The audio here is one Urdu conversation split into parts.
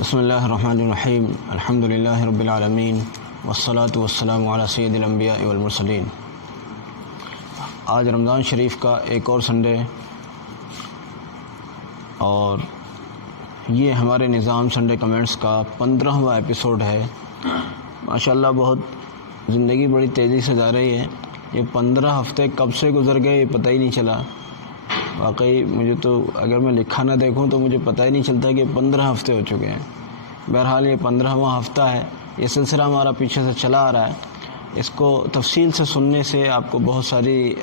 بسم اللہ الرحمن الرحیم الحمد للہ رب العالمین والصلاة والسلام علی سید الانبیاء والمرسلین۔ آج رمضان شریف کا ایک اور سنڈے اور یہ ہمارے نظام سنڈے کمنٹس کا 15واں ایپیسوڈ ہے۔ ماشاءاللہ بہت زندگی بڑی تیزی سے جا رہی ہے۔ یہ 15 ہفتے کب سے گزر گئے یہ پتہ ہی نہیں چلا۔ واقعی مجھے تو اگر میں لکھا نہ دیکھوں تو مجھے پتہ ہی نہیں چلتا کہ 15 ہفتے ہو چکے ہیں۔ بہرحال یہ 15واں ہفتہ ہے۔ یہ سلسلہ ہمارا پیچھے سے چلا آ رہا ہے۔ اس کو تفصیل سے سننے سے آپ کو بہت ساری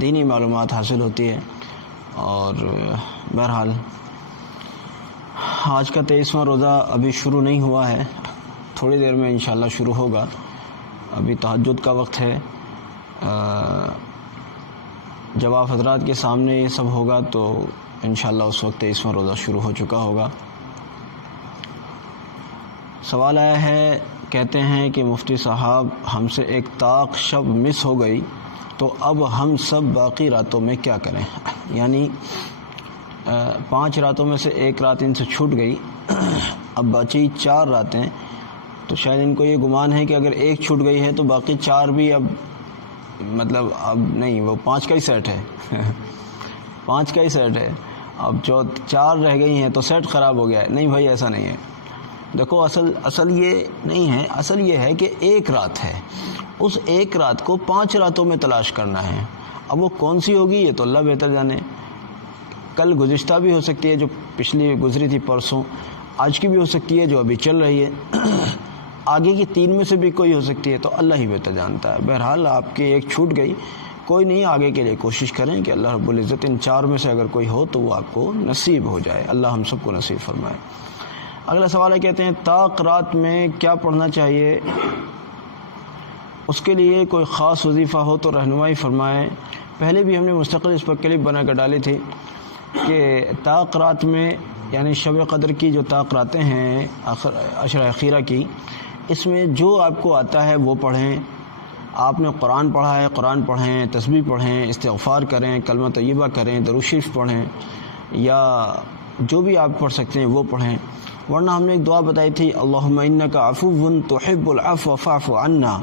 دینی معلومات حاصل ہوتی ہے۔ اور بہرحال آج کا 23واں روزہ ابھی شروع نہیں ہوا ہے، تھوڑی دیر میں انشاءاللہ شروع ہوگا۔ ابھی تہجد کا وقت ہے۔ جب آپ حضرات کے سامنے یہ سب ہوگا تو انشاءاللہ اس وقت 23واں روزہ شروع ہو چکا ہوگا۔ سوال آیا ہے، کہتے ہیں کہ مفتی صاحب ہم سے ایک طاق شب مس ہو گئی تو اب ہم سب باقی راتوں میں کیا کریں؟ یعنی 5 راتوں میں سے ایک رات ان سے چھوٹ گئی، اب بچی 4 راتیں، تو شاید ان کو یہ گمان ہے کہ اگر ایک چھوٹ گئی ہے تو باقی 4 بھی اب نہیں، وہ 5 کا ہی سیٹ ہے 5 کا ہی سیٹ ہے، اب جو 4 رہ گئی ہیں تو سیٹ خراب ہو گیا ہے۔ نہیں بھائی، ایسا نہیں ہے۔ دیکھو اصل یہ نہیں ہے، اصل یہ ہے کہ ایک رات ہے، اس ایک رات کو 5 راتوں میں تلاش کرنا ہے۔ اب وہ کون سی ہوگی یہ تو اللہ بہتر جانے۔ کل گزشتہ بھی ہو سکتی ہے جو پچھلی گزری تھی پرسوں، آج کی بھی ہو سکتی ہے جو ابھی چل رہی ہے، آگے کی 3 میں سے بھی کوئی ہو سکتی ہے، تو اللہ ہی بہتر جانتا ہے۔ بہرحال آپ کی ایک چھوٹ گئی، کوئی نہیں، آگے کے لیے کوشش کریں کہ اللہ رب العزت ان 4 میں سے اگر کوئی ہو تو وہ آپ کو نصیب ہو جائے، اللہ ہم سب کو نصیب فرمائے۔ اگلا سوال ہے، کہتے ہیں طاق رات میں کیا پڑھنا چاہیے؟ اس کے لیے کوئی خاص وظیفہ ہو تو رہنمائی فرمائیں۔ پہلے بھی ہم نے مستقل اس پر کلپ بنا کر ڈالی تھی کہ طاق رات میں یعنی شب قدر کی جو طاق راتیں ہیں عشر اخیرہ کی، اس میں جو آپ کو آتا ہے وہ پڑھیں۔ آپ نے قرآن پڑھا ہے قرآن پڑھیں، تسبیح پڑھیں، استغفار کریں، کلمہ طیبہ کریں، درود شریف پڑھیں، یا جو بھی آپ پڑھ سکتے ہیں وہ پڑھیں۔ ورنہ ہم نے ایک دعا بتائی تھی، اللہم انک عفو تحب العفو فاعف عنا،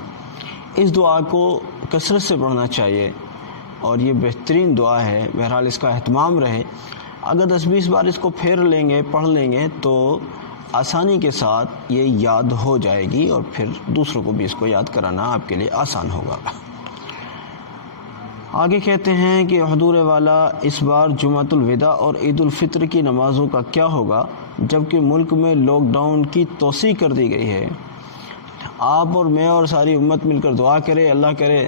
اس دعا کو کثرت سے پڑھنا چاہیے اور یہ بہترین دعا ہے۔ بہرحال اس کا اہتمام رہے۔ اگر 10-20 بار اس کو پھیر لیں گے، پڑھ لیں گے تو آسانی کے ساتھ یہ یاد ہو جائے گی اور پھر دوسروں کو بھی اس کو یاد کرانا آپ کے لیے آسان ہوگا۔ آگے کہتے ہیں کہ حضور والا اس بار جمعۃ الوداع اور عید الفطر کی نمازوں کا کیا ہوگا جبکہ ملک میں لاک ڈاؤن کی توسیع کر دی گئی ہے؟ آپ اور میں اور ساری امت مل کر دعا کرے، اللہ کرے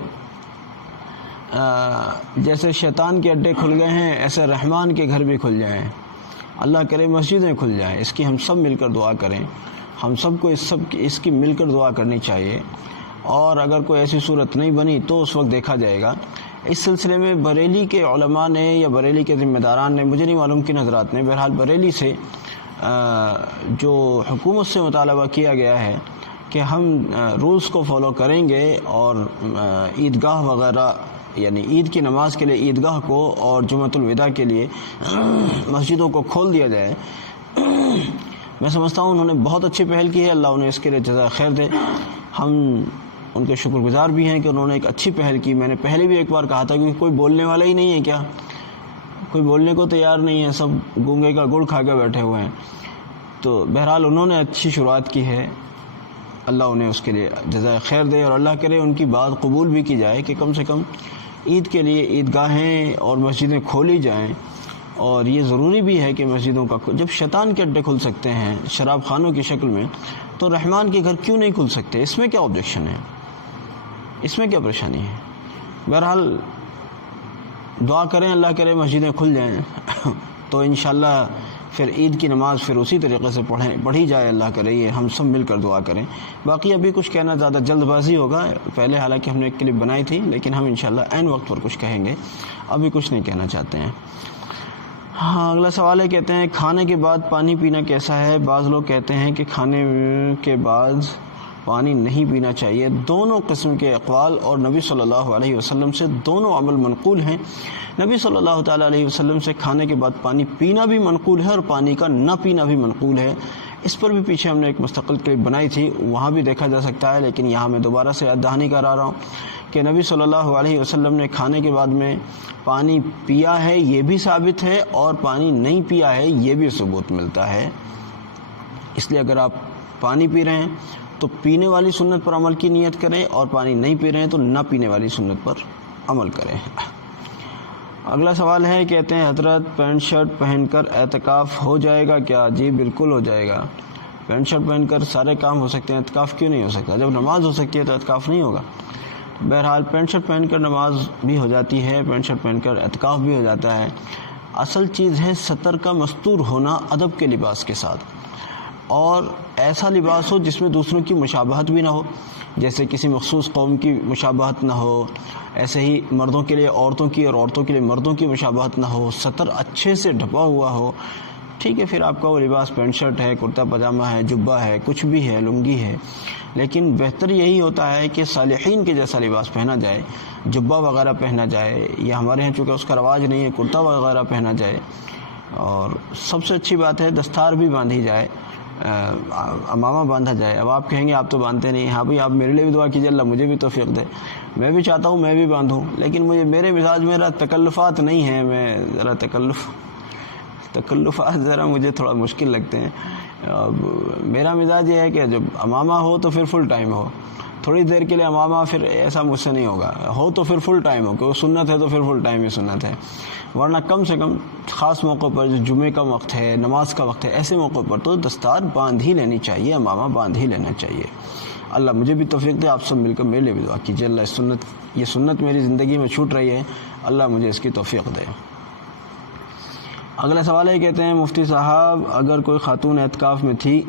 جیسے شیطان کے اڈے کھل گئے ہیں ایسے رحمان کے گھر بھی کھل جائیں، اللہ کرے مسجدیں کھل جائیں۔ اس کی ہم سب مل کر دعا کریں، ہم سب کو اس کی مل کر دعا کرنی چاہیے۔ اور اگر کوئی ایسی صورت نہیں بنی تو اس وقت دیکھا جائے گا۔ اس سلسلے میں بریلی کے علماء نے یا بریلی کے ذمہ داران نے، مجھے نہیں معلوم کن حضرات نے، بہرحال بریلی سے جو حکومت سے مطالبہ کیا گیا ہے کہ ہم رولز کو فالو کریں گے اور عیدگاہ وغیرہ یعنی عید کی نماز کے لیے عیدگاہ کو اور جمعۃ الوداع کے لیے مسجدوں کو کھول دیا جائے۔ میں سمجھتا ہوں انہوں نے بہت اچھی پہل کی ہے، اللہ انہیں اس کے لیے جزائے خیر دے۔ ہم ان کے شکر گزار بھی ہیں کہ انہوں نے ایک اچھی پہل کی۔ میں نے پہلے بھی ایک بار کہا تھا کہ کوئی بولنے والا ہی نہیں ہے، کیا کوئی بولنے کو تیار نہیں ہے، سب گونگے کا گڑ کھا کے بیٹھے ہوئے ہیں۔ تو بہرحال انہوں نے اچھی شروعات کی ہے، اللہ انہیں اس کے لیے جزائے خیر دے، اور اللہ کرے ان کی بات قبول بھی کی جائے کہ کم سے کم عید کے لیے عیدگاہیں اور مسجدیں کھولی جائیں۔ اور یہ ضروری بھی ہے کہ مسجدوں کا جب شیطان کے اڈے کھل سکتے ہیں شراب خانوں کی شکل میں، تو رحمان کے گھر کیوں نہیں کھل سکتے؟ اس میں کیا آبجیکشن ہے؟ اس میں کیا پریشانی ہے؟ بہرحال دعا کریں، اللہ کرے مسجدیں کھل جائیں تو انشاءاللہ پھر عید کی نماز پھر اسی طریقے سے پڑھی جائے، اللہ کرے یہ ہم سب مل کر دعا کریں۔ باقی ابھی کچھ کہنا زیادہ جلد بازی ہوگا، پہلے حالانکہ ہم نے ایک کلپ بنائی تھی لیکن ہم انشاءاللہ عین وقت پر کچھ کہیں گے، ابھی کچھ نہیں کہنا چاہتے ہیں۔ ہاں، اگلا سوال ہے، کہتے ہیں کھانے کے بعد پانی پینا کیسا ہے؟ بعض لوگ کہتے ہیں کہ کھانے کے بعد پانی نہیں پینا چاہیے۔ دونوں قسم کے اقوال اور نبی صلی اللہ علیہ وسلم سے دونوں عمل منقول ہیں۔ نبی صلی اللہ تعالیٰ علیہ وسلم سے کھانے کے بعد پانی پینا بھی منقول ہے اور پانی کا نہ پینا بھی منقول ہے۔ اس پر بھی پیچھے ہم نے ایک مستقل کلپ بنائی تھی، وہاں بھی دیکھا جا سکتا ہے، لیکن یہاں میں دوبارہ سے یاد دہانی کرا رہا ہوں کہ نبی صلی اللہ علیہ وسلم نے کھانے کے بعد میں پانی پیا ہے یہ بھی ثابت ہے، اور پانی نہیں پیا ہے یہ بھی ثبوت ملتا ہے۔ اس لیے اگر آپ پانی پی رہے ہیں تو پینے والی سنت پر عمل کی نیت کریں، اور پانی نہیں پی رہے ہیں تو نہ پینے والی سنت پر عمل کریں۔ اگلا سوال ہے، کہتے ہیں حضرت پینٹ شرٹ پہن کر اعتکاف ہو جائے گا کیا؟ جی بالکل ہو جائے گا، پینٹ شرٹ پہن کر سارے کام ہو سکتے ہیں، اعتکاف کیوں نہیں ہو سکتا؟ جب نماز ہو سکتی ہے تو اعتکاف نہیں ہوگا۔ بہرحال پینٹ شرٹ پہن کر نماز بھی ہو جاتی ہے، پینٹ شرٹ پہن کر اعتکاف بھی ہو جاتا ہے۔ اصل چیز ہے ستر کا مستور ہونا ادب کے لباس کے ساتھ، اور ایسا لباس ہو جس میں دوسروں کی مشابہت بھی نہ ہو، جیسے کسی مخصوص قوم کی مشابہت نہ ہو، ایسے ہی مردوں کے لیے عورتوں کی اور عورتوں کے لیے مردوں کی مشابہت نہ ہو، ستر اچھے سے ڈھپا ہوا ہو، ٹھیک ہے پھر آپ کا وہ لباس پینٹ شرٹ ہے، کرتا پاجامہ ہے، جبہ ہے، کچھ بھی ہے، لنگی ہے، لیکن بہتر یہی ہوتا ہے کہ صالحین کے جیسا لباس پہنا جائے، جبہ وغیرہ پہنا جائے، یا ہمارے ہیں چونکہ اس کا رواج نہیں ہے کرتا وغیرہ پہنا جائے، اور سب سے اچھی بات ہے دستار بھی باندھی جائے، امامہ باندھا جائے۔ اب آپ کہیں گے آپ تو باندھتے نہیں، ہاں بھائی آپ میرے لیے بھی دعا کیجیے اللہ مجھے بھی توفیق دے، میں بھی چاہتا ہوں میں بھی باندھوں، لیکن میرے مزاج میرا تکلفات نہیں ہیں، میں ذرا تکلفات ذرا مجھے تھوڑا مشکل لگتے ہیں۔ اب میرا مزاج یہ ہے کہ جب امامہ ہو تو پھر فل ٹائم ہو، تھوڑی دیر کے لیے امامہ پھر ایسا مجھ سے نہیں ہوگا، ہو تو پھر فل ٹائم ہو، کیونکہ سنت ہے تو پھر فل ٹائم ہی سنت ہے، ورنہ کم سے کم خاص موقع پر جو جمعے کا وقت ہے، نماز کا وقت ہے، ایسے موقع پر تو دستار باندھ ہی لینی چاہیے، امامہ باندھ ہی لینا چاہیے۔ اللہ مجھے بھی توفیق دے، آپ سب مل کر میرے لیے بھی دعا کیجیے، اللہ یہ سنت میری زندگی میں چھوٹ رہی ہے، اللہ مجھے اس کی توفیق دے۔ اگلا سوال ہے، کہتے ہیں مفتی صاحب اگر کوئی خاتون اعتکاف میں تھی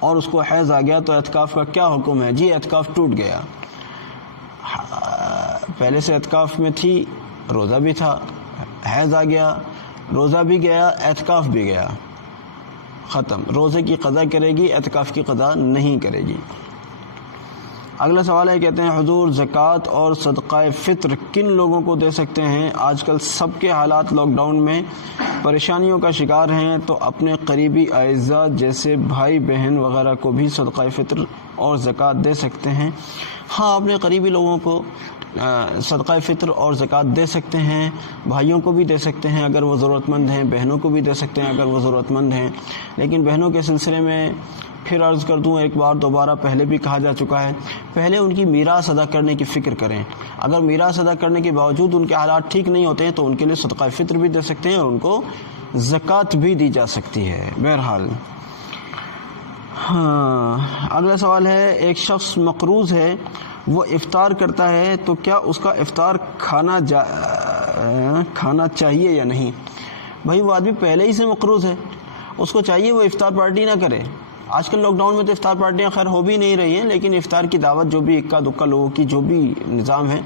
اور اس کو حیض آ گیا تو اعتکاف کا کیا حکم ہے؟ جی اعتکاف ٹوٹ گیا، پہلے سے اعتکاف میں تھی، روزہ بھی تھا، حیض آ گیا، روزہ بھی گیا، اعتکاف بھی گیا، ختم، روزے کی قضا کرے گی، اعتکاف کی قضا نہیں کرے گی۔ اگلا سوال ہے، کہتے ہیں حضور زکوٰۃ اور صدقہ فطر کن لوگوں کو دے سکتے ہیں؟ آج کل سب کے حالات لاک ڈاؤن میں پریشانیوں کا شکار ہیں، تو اپنے قریبی اعزاء جیسے بھائی بہن وغیرہ کو بھی صدقہ فطر اور زکوٰۃ دے سکتے ہیں۔ ہاں اپنے قریبی لوگوں کو صدقہ فطر اور زکوٰۃ دے سکتے ہیں، بھائیوں کو بھی دے سکتے ہیں اگر وہ ضرورت مند ہیں، بہنوں کو بھی دے سکتے ہیں اگر وہ ضرورت مند ہیں، لیکن بہنوں کے سلسلے میں پھر عرض کر دوں ایک بار دوبارہ، پہلے بھی کہا جا چکا ہے، پہلے ان کی میراث ادا کرنے کی فکر کریں، اگر میراث ادا کرنے کے باوجود ان کے حالات ٹھیک نہیں ہوتے ہیں تو ان کے لیے صدقہ فطر بھی دے سکتے ہیں اور ان کو زکوٰۃ بھی دی جا سکتی ہے۔ بہرحال ہاں اگلا سوال ہے، ایک شخص مقروض ہے، وہ افطار کرتا ہے تو کیا اس کا افطار کھانا چاہیے یا نہیں؟ بھائی وہ آدمی پہلے ہی سے مقروض ہے، اس کو چاہیے وہ افطار پارٹی نہ کرے۔ آج کل لاک ڈاؤن میں تو افطار پارٹیاں خیر ہو بھی نہیں رہی ہیں، لیکن افطار کی دعوت جو بھی اکا دکا لوگوں کی جو بھی نظام ہے،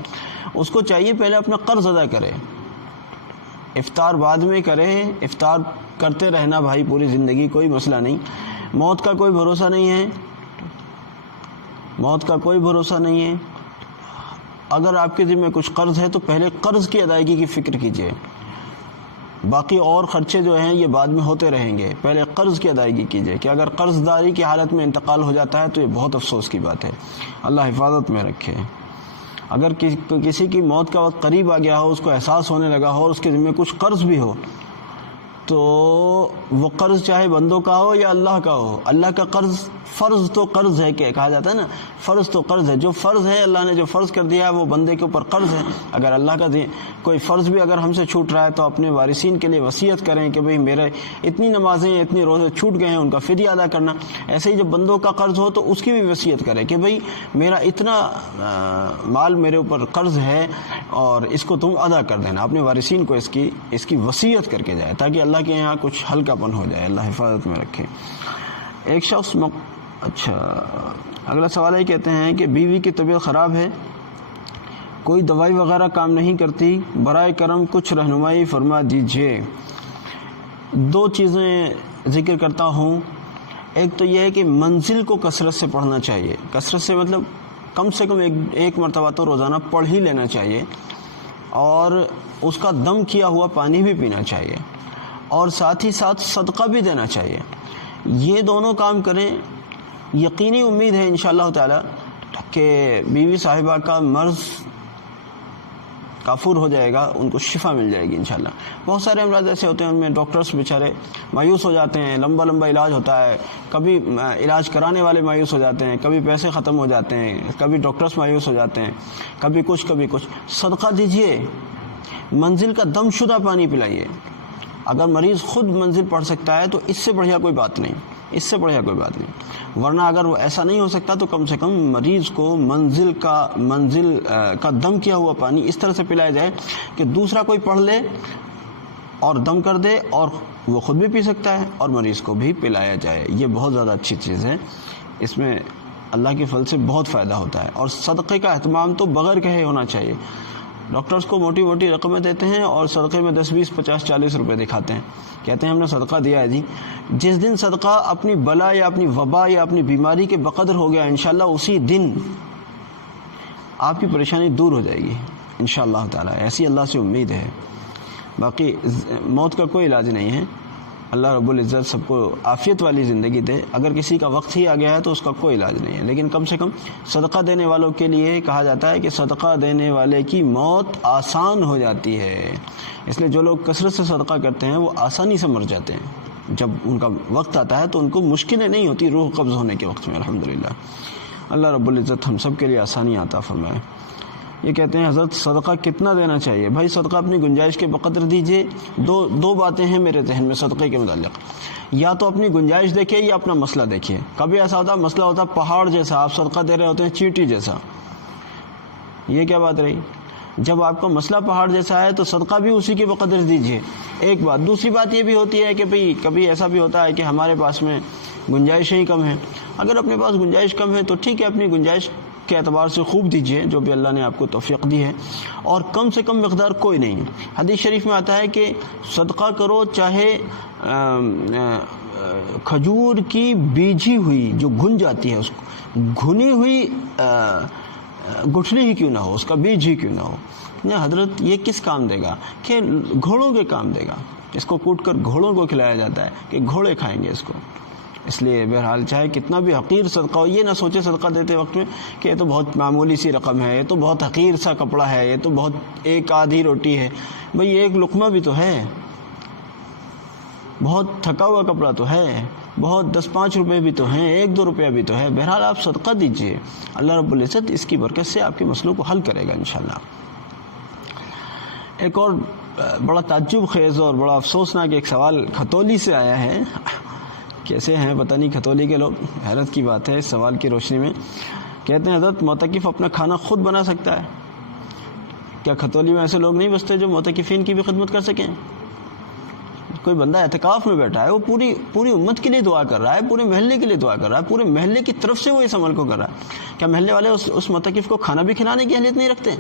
اس کو چاہیے پہلے اپنا قرض ادا کرے، افطار بعد میں کرے، افطار کرتے رہنا بھائی پوری زندگی، کوئی مسئلہ نہیں، موت کا کوئی بھروسہ نہیں ہے، موت کا کوئی بھروسہ نہیں ہے۔ اگر آپ کے ذمہ کچھ قرض ہے تو پہلے قرض کی ادائیگی کی فکر کیجیے، باقی اور خرچے جو ہیں یہ بعد میں ہوتے رہیں گے، پہلے قرض کی ادائیگی کیجیے، کہ اگر قرض داری کی حالت میں انتقال ہو جاتا ہے تو یہ بہت افسوس کی بات ہے، اللہ حفاظت میں رکھے۔ اگر کسی کی موت کا وقت قریب آ گیا ہو، اس کو احساس ہونے لگا ہو اور اس کے ذمہ کچھ قرض بھی ہو، تو وہ قرض چاہے بندوں کا ہو یا اللہ کا ہو، اللہ کا قرض فرض تو قرض ہے، کہ کہا جاتا ہے نا فرض تو قرض ہے، جو فرض ہے اللہ نے جو فرض کر دیا ہے وہ بندے کے اوپر قرض ہے۔ اگر اللہ کا کوئی فرض بھی اگر ہم سے چھوٹ رہا ہے تو اپنے وارثین کے لیے وصیت کریں کہ بھئی میرے اتنی نمازیں اتنی روزے چھوٹ گئے ہیں، ان کا فدیہ ادا کرنا۔ ایسے ہی جب بندوں کا قرض ہو تو اس کی بھی وصیت کریں کہ بھئی میرا اتنا مال میرے اوپر قرض ہے اور اس کو تم ادا کر دینا، اپنے وارثین کو اس کی وصیت کر کے جائے، تاکہ اللہ کے یہاں کچھ ہلکا پن ہو جائے، اللہ حفاظت میں رکھے۔ ایک شخص اچھا اگلا سوال ہے، کہتے ہیں کہ بیوی کی طبیعت خراب ہے، کوئی دوائی وغیرہ کام نہیں کرتی، برائے کرم کچھ رہنمائی فرما دیجیے۔ دو چیزیں ذکر کرتا ہوں، ایک تو یہ ہے کہ منزل کو کثرت سے پڑھنا چاہیے، کثرت سے مطلب کم سے کم ایک مرتبہ تو روزانہ پڑھ ہی لینا چاہیے، اور اس کا دم کیا ہوا پانی بھی پینا چاہیے، اور ساتھ ہی ساتھ صدقہ بھی دینا چاہیے۔ یہ دونوں کام کریں. یقینی امید ہے انشاءاللہ تعالی کہ بیوی صاحبہ کا مرض کافور ہو جائے گا، ان کو شفا مل جائے گی انشاءاللہ. بہت سارے امراض ایسے ہوتے ہیں ان میں ڈاکٹرز بیچارے مایوس ہو جاتے ہیں، لمبا علاج ہوتا ہے، کبھی علاج کرانے والے مایوس ہو جاتے ہیں، کبھی پیسے ختم ہو جاتے ہیں، کبھی ڈاکٹرز مایوس ہو جاتے ہیں، کبھی کچھ. صدقہ دیجئے، منزل کا دم شدہ پانی پلائیے. اگر مریض خود منزل پڑھ سکتا ہے تو اس سے بڑھیا کوئی بات نہیں. ورنہ اگر وہ ایسا نہیں ہو سکتا تو کم سے کم مریض کو منزل کا دم کیا ہوا پانی اس طرح سے پلایا جائے کہ دوسرا کوئی پڑھ لے اور دم کر دے، اور وہ خود بھی پی سکتا ہے اور مریض کو بھی پلایا جائے. یہ بہت زیادہ اچھی چیز ہے، اس میں اللہ کے فضل سے بہت فائدہ ہوتا ہے. اور صدقے کا اہتمام تو بغیر کہے ہونا چاہیے. ڈاکٹرز کو موٹی رقمیں دیتے ہیں اور صدقے میں 10 20 50 40 روپے دکھاتے ہیں، کہتے ہیں ہم نے صدقہ دیا ہے جی. جس دن صدقہ اپنی بلا یا اپنی وبا یا اپنی بیماری کے بقدر ہو گیا، انشاءاللہ اسی دن آپ کی پریشانی دور ہو جائے گی انشاءاللہ تعالی. ایسی اللہ سے امید ہے. باقی موت کا کوئی علاج نہیں ہے. اللہ رب العزت سب کو عافیت والی زندگی دے. اگر کسی کا وقت ہی آ گیا ہے تو اس کا کوئی علاج نہیں ہے، لیکن کم سے کم صدقہ دینے والوں کے لیے کہا جاتا ہے کہ صدقہ دینے والے کی موت آسان ہو جاتی ہے. اس لیے جو لوگ کثرت سے صدقہ کرتے ہیں وہ آسانی سے مر جاتے ہیں. جب ان کا وقت آتا ہے تو ان کو مشکلیں نہیں ہوتی روح قبض ہونے کے وقت میں. الحمدللہ اللہ رب العزت ہم سب کے لیے آسانی عطا فرمائے. یہ کہتے ہیں حضرت صدقہ کتنا دینا چاہیے؟ بھائی صدقہ اپنی گنجائش کے بقدر دیجئے. دو باتیں ہیں میرے ذہن میں صدقے کے متعلق. یا تو اپنی گنجائش دیکھیے یا اپنا مسئلہ دیکھیے. کبھی ایسا ہوتا ہے مسئلہ ہوتا ہے پہاڑ جیسا، آپ صدقہ دے رہے ہوتے ہیں چینٹی جیسا. یہ کیا بات رہی؟ جب آپ کا مسئلہ پہاڑ جیسا ہے تو صدقہ بھی اسی کے بقدر دیجئے. ایک بات. دوسری بات یہ بھی ہوتی ہے کہ بھئی کبھی ایسا بھی ہوتا ہے کہ ہمارے پاس میں گنجائش ہی کم ہے. اگر اپنے پاس گنجائش کم ہے تو ٹھیک ہے، اپنی گنجائش کے اعتبار سے خوب دیجئے جو بھی اللہ نے آپ کو توفیق دی ہے، اور کم سے کم مقدار کوئی نہیں. حدیث شریف میں آتا ہے کہ صدقہ کرو چاہے کھجور کی بیجھی ہوئی جو گھن جاتی ہے، اس کو گھنی ہوئی گٹھلی ہی کیوں نہ ہو، اس کا بیج ہی کیوں نہ ہو. حضرت یہ کس کام دے گا؟ کہ گھوڑوں کے کام دے گا. اس کو کوٹ کر گھوڑوں کو کھلایا جاتا ہے کہ گھوڑے کھائیں گے اس کو. اس لیے بہرحال چاہے کتنا بھی حقیر صدقہ ہو، یہ نہ سوچے صدقہ دیتے وقت میں کہ یہ تو بہت معمولی سی رقم ہے، یہ تو بہت حقیر سا کپڑا ہے، یہ تو بہت ایک آدھی روٹی ہے. بھئی ایک لقمہ بھی تو ہے، بہت تھکا ہوا کپڑا تو ہے، بہت 10-5 روپے بھی تو ہیں، 1-2 روپیہ بھی تو ہے. بہرحال آپ صدقہ دیجئے، اللہ رب العزت اس کی برکت سے آپ کے مسئلوں کو حل کرے گا انشاءاللہ. ایک اور بڑا تعجب خیز اور بڑا افسوسناک ایک سوال کھتولی سے آیا ہے. کیسے ہیں پتہ نہیں کھتولی کے لوگ، حیرت کی بات ہے اس سوال کی روشنی میں. کہتے ہیں حضرت معتکف اپنا کھانا خود بنا سکتا ہے؟ کیا کھتولی میں ایسے لوگ نہیں بستے جو معتکفین کی بھی خدمت کر سکیں؟ کوئی بندہ اعتکاف میں بیٹھا ہے، وہ پوری امت کے لیے دعا کر رہا ہے، پورے محلے کے لیے دعا کر رہا ہے، پورے محلے کی طرف سے وہ اس عمل کو کر رہا ہے. کیا محلے والے اس معتکف کو کھانا بھی کھلانے کی اہلیت نہیں رکھتے؟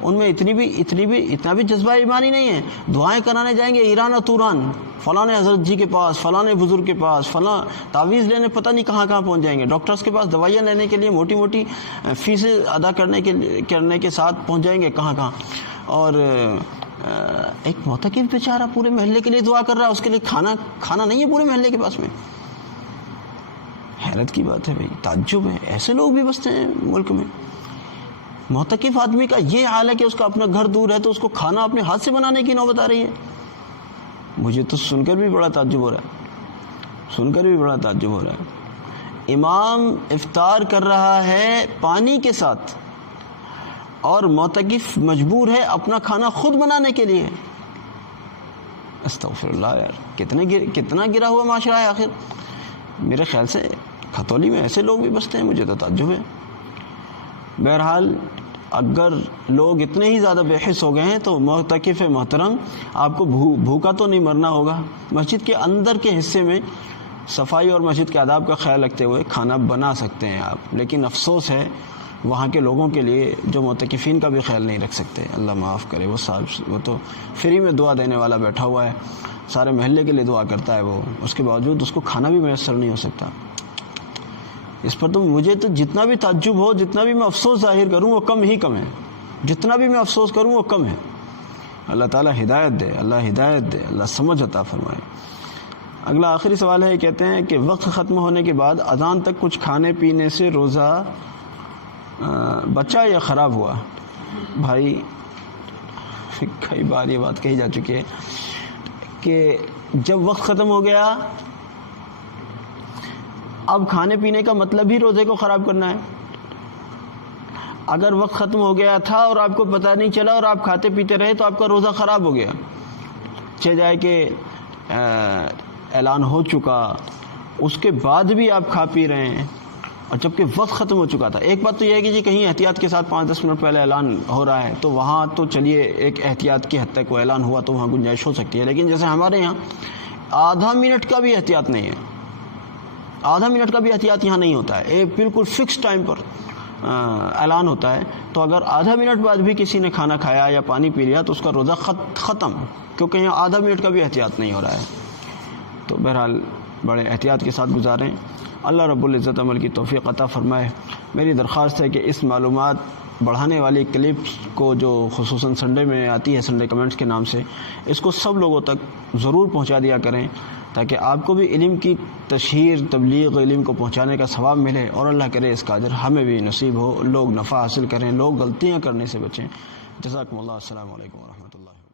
ان میں اتنا بھی جذبہ ایمانی نہیں ہے. دعائیں کرانے جائیں گے ایران اور توران، فلاں حضرت جی کے پاس، فلاں بزرگ کے پاس، فلاں تعویذ لینے پتہ نہیں کہاں پہنچ جائیں گے. ڈاکٹرز کے پاس دوائیاں لینے کے لیے موٹی فیسیں ادا کرنے کے ساتھ پہنچ جائیں گے کہاں. اور ایک معتکف بیچارہ پورے محلے کے لیے دعا کر رہا ہے، اس کے لیے کھانا نہیں ہے پورے محلے کے پاس میں. حیرت کی بات ہے بھائی، تعجب ہے. ایسے لوگ بھی بستے ہیں ملک میں. معتکف آدمی کا یہ حال ہے کہ اس کا اپنا گھر دور ہے تو اس کو کھانا اپنے ہاتھ سے بنانے کی نوبت آ رہی ہے. مجھے تو سن کر بھی بڑا تعجب ہو رہا ہے. امام افطار کر رہا ہے پانی کے ساتھ اور معتکف مجبور ہے اپنا کھانا خود بنانے کے لیے. استغفر اللہ یار، کتنا گرا ہوا معاشرہ ہے آخر. میرے خیال سے کھتولی میں ایسے لوگ بھی بستے ہیں، مجھے تو تعجب ہے. بہرحال اگر لوگ اتنے ہی زیادہ بے حس ہو گئے ہیں تو معتکف محترم آپ کو بھوکا تو نہیں مرنا ہوگا. مسجد کے اندر کے حصے میں صفائی اور مسجد کے آداب کا خیال رکھتے ہوئے کھانا بنا سکتے ہیں آپ. لیکن افسوس ہے وہاں کے لوگوں کے لیے جو معتکفین کا بھی خیال نہیں رکھ سکتے. اللہ معاف کرے. وہ تو فری میں دعا دینے والا بیٹھا ہوا ہے، سارے محلے کے لیے دعا کرتا ہے وہ، اس کے باوجود اس کو کھانا بھی میسر نہیں ہو سکتا. اس پر تو مجھے تو جتنا بھی تعجب ہو، جتنا بھی میں افسوس ظاہر کروں وہ کم ہے. جتنا بھی میں افسوس کروں وہ کم ہے. اللہ تعالیٰ ہدایت دے، اللہ سمجھ عطا فرمائے. اگلا آخری سوال ہے، کہتے ہیں کہ وقت ختم ہونے کے بعد اذان تک کچھ کھانے پینے سے روزہ بچا یا خراب ہوا؟ بھائی کئی بار یہ بات کہی جا چکی ہے کہ جب وقت ختم ہو گیا اب کھانے پینے کا مطلب ہی روزے کو خراب کرنا ہے. اگر وقت ختم ہو گیا تھا اور آپ کو پتہ نہیں چلا اور آپ کھاتے پیتے رہے تو آپ کا روزہ خراب ہو گیا. چہ جائے کہ اعلان ہو چکا اس کے بعد بھی آپ کھا پی رہے ہیں اور جبکہ وقت ختم ہو چکا تھا. ایک بات تو یہ ہے کہ جی کہیں احتیاط کے ساتھ 5-10 منٹ پہلے اعلان ہو رہا ہے تو وہاں تو چلیے ایک احتیاط کی حد تک وہ اعلان ہوا تو وہاں گنجائش ہو سکتی ہے، لیکن جیسے ہمارے یہاں آدھا منٹ کا بھی احتیاط نہیں ہے، آدھا منٹ کا بھی احتیاط یہاں نہیں ہوتا ہے. ایک بالکل فکس ٹائم پر اعلان ہوتا ہے، تو اگر آدھا منٹ بعد بھی کسی نے کھانا کھایا یا پانی پی لیا تو اس کا روزہ ختم، کیونکہ یہاں آدھا منٹ کا بھی احتیاط نہیں ہو رہا ہے. تو بہرحال بڑے احتیاط کے ساتھ گزاریں. اللہ رب العزت عمل کی توفیق عطا فرمائے. میری درخواست ہے کہ اس معلومات بڑھانے والی کلپس کو جو خصوصاً سنڈے میں آتی ہے، سنڈے کمنٹس کے نام سے، اس کو سب لوگوں تک ضرور پہنچا دیا کریں تاکہ آپ کو بھی علم کی تشہیر، تبلیغ، علم کو پہنچانے کا ثواب ملے اور اللہ کرے اس کا اجر ہمیں بھی نصیب ہو، لوگ نفع حاصل کریں، لوگ غلطیاں کرنے سے بچیں. جزاکم اللہ. السلام علیکم ورحمۃ اللہ.